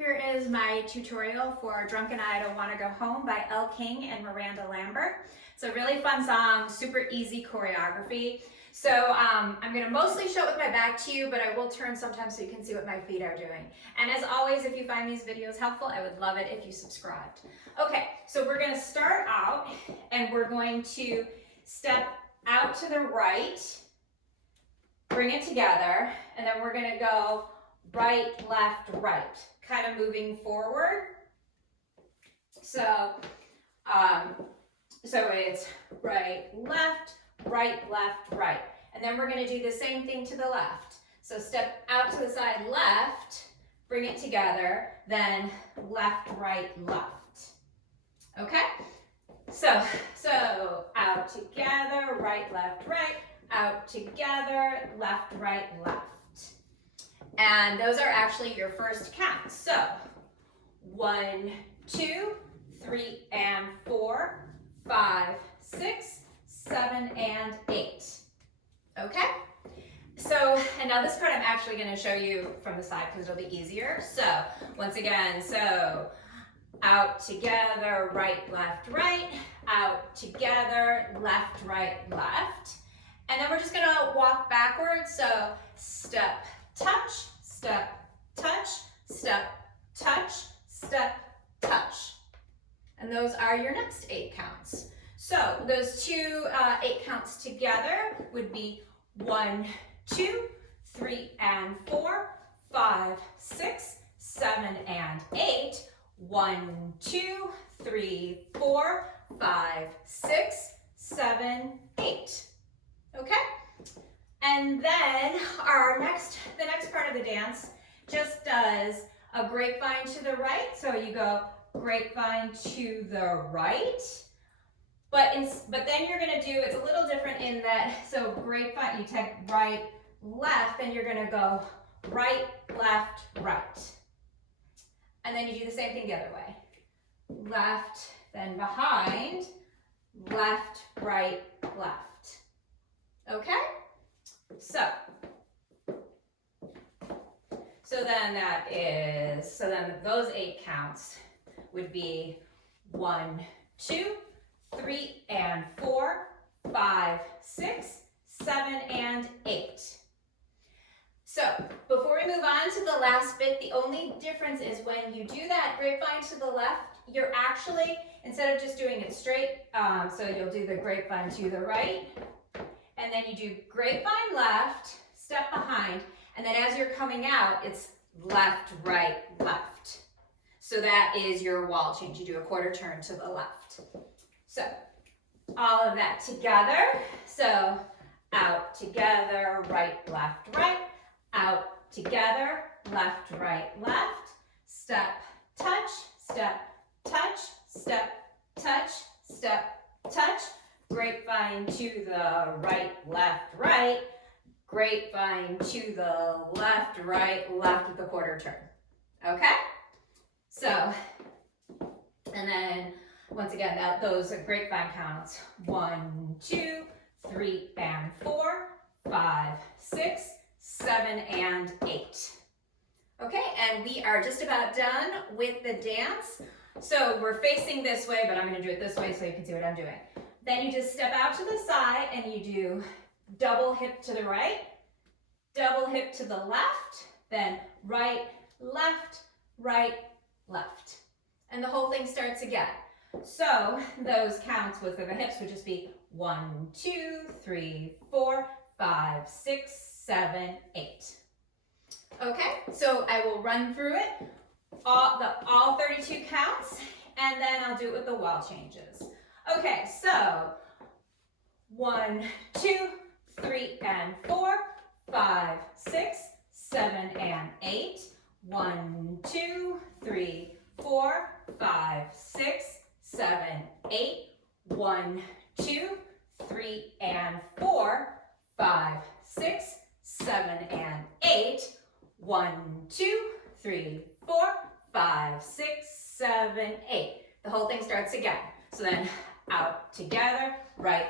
Here is my tutorial for Drunken I Don't Wanna Go Home by Elle King and Miranda Lambert. It's a really fun song, super easy choreography. So I'm gonna mostly show it with my back to you, but I will turn sometimes so you can see what my feet are doing. And as always, if you find these videos helpful, I would love it if you subscribed. Okay, so we're gonna start out and we're going to step out to the right, bring it together, and then we're gonna go right, left, right, kind of moving forward. So it's right, left, right. And then we're going to do the same thing to the left. So step out to the side, left, bring it together, then left, right, left. Okay? So out together, right, out together, left, left. And those are actually your first counts. So 1, 2, 3, and 4, 5, 6, 7, and 8. Okay? So, and now this part I'm actually going to show you from the side because it'll be easier. So, once again, so out together, right, out together, left, left. And then we're just going to walk backwards. So, step, touch, step, touch, step, touch, step, touch. And those are your next 8 counts. So those two 8 counts together would be 1, 2, 3, and 4, 5, 6, 7, and 8. 1, 2, 3, 4, 5, 6, 7, 8. Okay? And then the next part of the dance just does a grapevine to the right. So you go grapevine to the right. But then you're going to do, it's a little different in that, so grapevine, you take right, left, then you're going to go right, left, right. And then you do the same thing the other way. Left, then behind, left, right, left. Okay? So then those 8 counts would be 1, 2, 3, and 4, 5, 6, 7, and 8. So before we move on to the last bit, the only difference is when you do that grapevine to the left, you're actually, instead of just doing it straight, so you'll do the grapevine to the right, and then you do grapevine left, step behind, and then as you're coming out, it's left, right, left. So that is your wall change. You do a quarter turn to the left. So all of that together. So out together, right, out together, left, left. Step, touch, step, touch, step, touch, step, touch. Grapevine to the right, right. Grapevine to the left with the quarter turn. Okay? So, and then once again, those are grapevine counts. 1, 2, 3, and 4, 5, 6, 7, and 8. Okay, and we are just about done with the dance. So we're facing this way, but I'm going to do it this way so you can see what I'm doing. Then you just step out to the side and you do double hip to the right, double hip to the left, then right, left. And the whole thing starts again. So those counts with the hips would just be 1, 2, 3, 4, 5, 6, 7, 8. Okay, so I will run through it, all 32 counts, and then I'll do it with the wall changes. Okay, so 1, 2, 3, and 4, 5, 6, 7, and 8. 1, 2, 3, 4, 5, 6, 7, 8. 1, 2, 3, and 4, 5, 6, 7, and 8. 1, 2, 3, 4, 5, 6, 7, 8. The whole thing starts again. So then out together, right,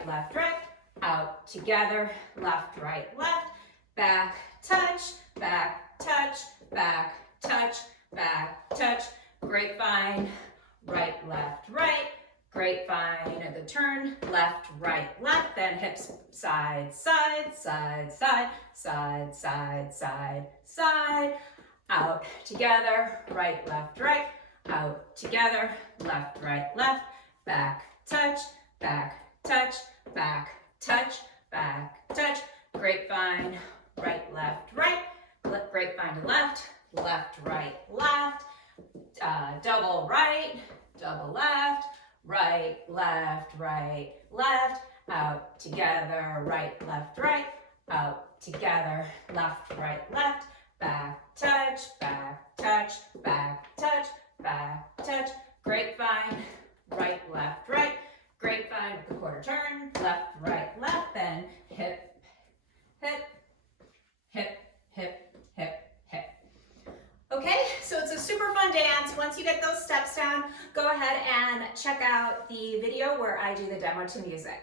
out together, left, left, back, touch, back, touch, back, touch, grapevine, right, left, right, grapevine, the turn, left, right, left, then hips, side, side, side, side, side, side, side, side, out, together, right, left, right, out, together, left, right, left, back, touch, back, touch, back, touch, back, touch, grapevine, right, left, right, grapevine to left, left, right, left, double right, double left, right, left, right, left, out, together, right, left, out, together, left, right, left, back, touch, back, touch, back, touch, back, touch, grapevine, right, left, grapevine with the quarter turn, left, left, then hip, hip, hip, hip, hip, hip. Okay, so it's a super fun dance. Once you get those steps down, go ahead and check out the video where I do the demo to music.